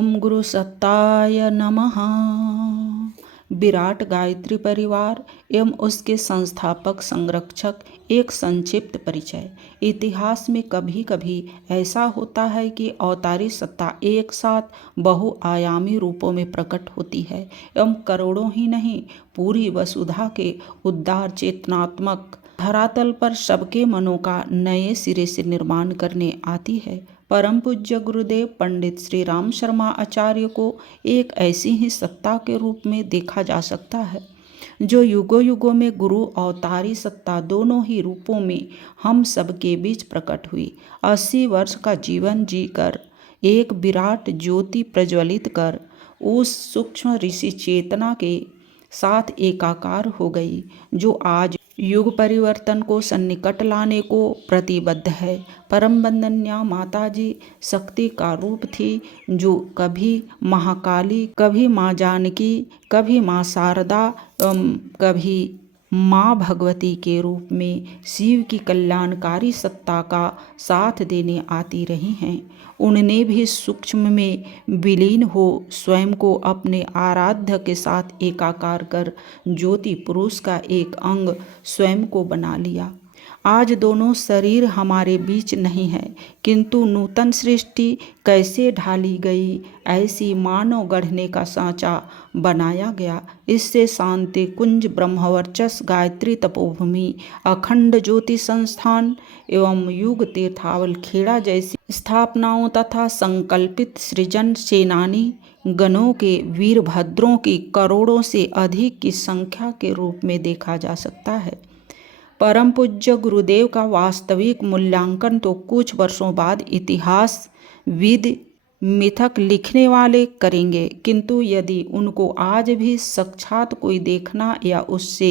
ओम गुरु सत्ताय नमः। विराट गायत्री परिवार एवं उसके संस्थापक संरक्षक एक संक्षिप्त परिचय। इतिहास में कभी कभी ऐसा होता है कि अवतारी सत्ता एक साथ बहुआयामी रूपों में प्रकट होती है एवं करोड़ों ही नहीं, पूरी वसुधा के उद्धार चेतनात्मक धरातल पर सबके मनों का नए सिरे से निर्माण करने आती है। परम पूज्य गुरुदेव पंडित श्री राम शर्मा आचार्य को एक ऐसी ही सत्ता के रूप में देखा जा सकता है जो युगों युगों में गुरु अवतारी सत्ता दोनों ही रूपों में हम सबके बीच प्रकट हुई। 80 वर्ष का जीवन जीकर एक विराट ज्योति प्रज्वलित कर उस सूक्ष्म ऋषि चेतना के साथ एकाकार हो गई, जो आज युग परिवर्तन को सन्निकट लाने को प्रतिबद्ध है। परम वंदनीय माता जी शक्ति का रूप थी, जो कभी महाकाली, कभी माँ जानकी, कभी माँ शारदा, कभी माँ भगवती के रूप में शिव की कल्याणकारी सत्ता का साथ देने आती रही हैं। उनने भी सूक्ष्म में विलीन हो स्वयं को अपने आराध्य के साथ एकाकार कर ज्योति पुरुष का एक अंग स्वयं को बना लिया। आज दोनों शरीर हमारे बीच नहीं है, किंतु नूतन सृष्टि कैसे ढाली गई ऐसी मानव गढ़ने का सांचा बनाया गया। इससे शांति कुंज, ब्रह्मवर्चस, गायत्री तपोभूमि, अखंड ज्योति संस्थान एवं युग तीर्थावल खेड़ा जैसी स्थापनाओं तथा संकल्पित सृजन सेनानी गणों के वीरभद्रों की करोड़ों से अधिक की संख्या के रूप में देखा जा सकता है। परम पूज्य गुरुदेव का वास्तविक मूल्यांकन तो कुछ वर्षों बाद इतिहासविद, मिथक लिखने वाले करेंगे, किंतु यदि उनको आज भी साक्षात कोई देखना या उससे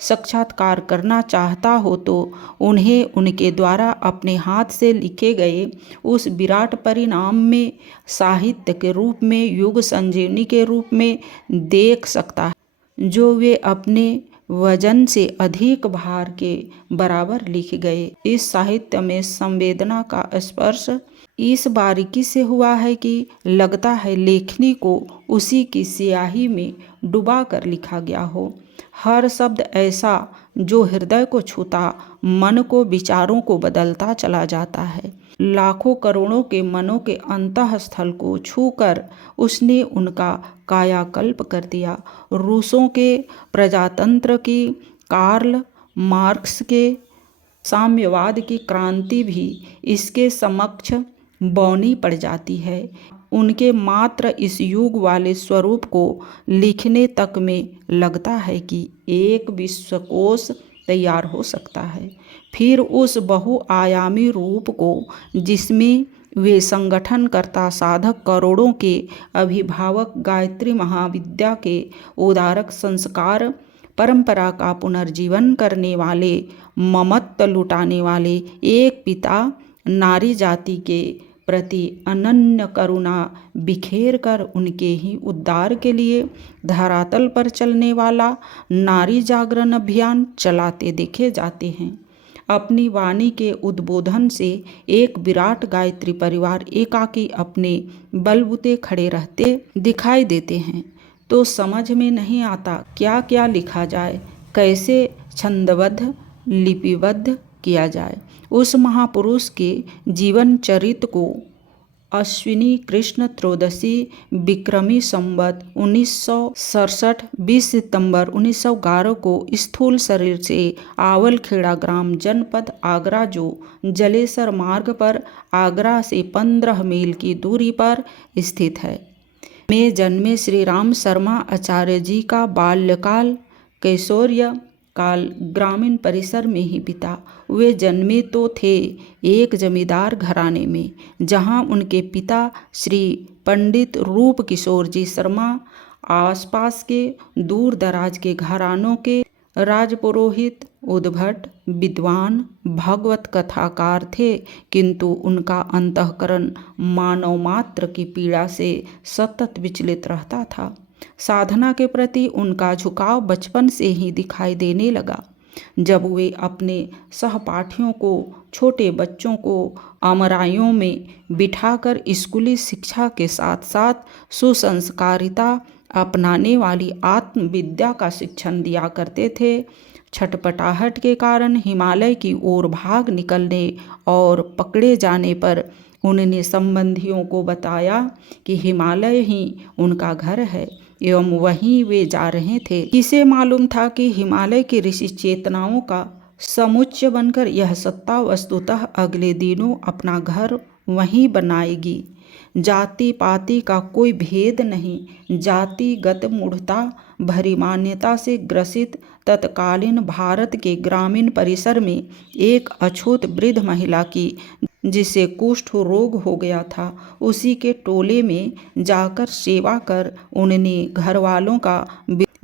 साक्षात्कार करना चाहता हो तो उन्हें उनके द्वारा अपने हाथ से लिखे गए उस विराट परिणाम में साहित्य के रूप में, युग संजीवनी के रूप में देख सकता है, जो वे अपने वजन से अधिक भार के बराबर लिख गए। इस साहित्य में संवेदना का स्पर्श इस बारीकी से हुआ है कि लगता है लेखनी को उसी की स्याही में डुबा कर लिखा गया हो। हर शब्द ऐसा जो हृदय को छूता, मन को, विचारों को बदलता चला जाता है। लाखों करोड़ों के मनों के अंतःस्थल को छूकर उसने उनका कायाकल्प कर दिया। रूसों के प्रजातंत्र की, कार्ल मार्क्स के साम्यवाद की क्रांति भी इसके समक्ष बौनी पड़ जाती है। उनके मात्र इस युग वाले स्वरूप को लिखने तक में लगता है कि एक विश्वकोश तैयार हो सकता है। फिर उस बहुआयामी रूप को, जिसमें वे संगठनकर्ता, साधक, करोड़ों के अभिभावक, गायत्री महाविद्या के उदारक संस्कार परंपरा का पुनर्जीवन करने वाले, ममत्व लुटाने वाले, एक पिता नारी जाति के प्रति अनन्य करुणा बिखेर कर उनके ही उद्धार के लिए धरातल पर चलने वाला नारी जागरण अभियान चलाते देखे जाते हैं। अपनी वाणी के उद्बोधन से एक विराट गायत्री परिवार एकाकी अपने बलबूते खड़े रहते दिखाई देते हैं, तो समझ में नहीं आता क्या क्या लिखा जाए, कैसे छंदबद्ध लिपिबद्ध किया जाए। उस महापुरुष के जीवन चरित्र को अश्विनी कृष्ण त्रयोदशी विक्रमी संवत 1967 20 सितंबर 1911 को स्थूल शरीर से आवलखेड़ा ग्राम जनपद आगरा, जो जलेसर मार्ग पर आगरा से 15 मील की दूरी पर स्थित है, में जन्मे श्री राम शर्मा आचार्य जी का बाल्यकाल, कैशोर्य काल ग्रामीण परिसर में ही बीता। वे जन्मे तो थे एक जमींदार घराने में, जहां उनके पिता श्री पंडित रूप किशोर जी शर्मा आसपास के दूर दराज के घरानों के राजपुरोहित, उद्भट, विद्वान, भगवत कथाकार थे, किंतु उनका अंतःकरण मानव मात्र की पीड़ा से सतत विचलित रहता था। साधना के प्रति उनका झुकाव बचपन से ही दिखाई देने लगा। जब वे अपने सहपाठियों को, छोटे बच्चों को अमराइयों में बिठाकर स्कूली शिक्षा के साथ साथ सुसंस्कारिता अपनाने वाली आत्मविद्या का शिक्षण दिया करते थे। छटपटाहट के कारण हिमालय की ओर भाग निकलने और पकड़े जाने पर उन्होंने संबंधियों को बताया कि हिमालय ही उनका घर है एवं वहीं वे जा रहे थे। किसे मालूम था कि हिमालय की ऋषि चेतनाओं का समुच्चय बनकर यह सत्ता वस्तुतः अगले दिनों अपना घर वहीं बनाएगी। जाति पाति का कोई भेद नहीं। जातिगत मूढ़ता भरी मान्यता से ग्रसित तत्कालीन भारत के ग्रामीण परिसर में एक अछूत वृद्ध महिला की, जिसे कुष्ठ रोग हो गया था, उसी के टोले में जाकर सेवा कर उन्होंने घर वालों का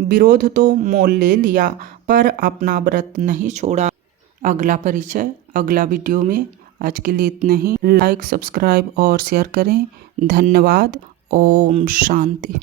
विरोध तो मोल ले लिया पर अपना व्रत नहीं छोड़ा। अगला परिचय अगला वीडियो में। आज के लिए इतना ही। लाइक, सब्सक्राइब और शेयर करें। धन्यवाद। ओम शांति।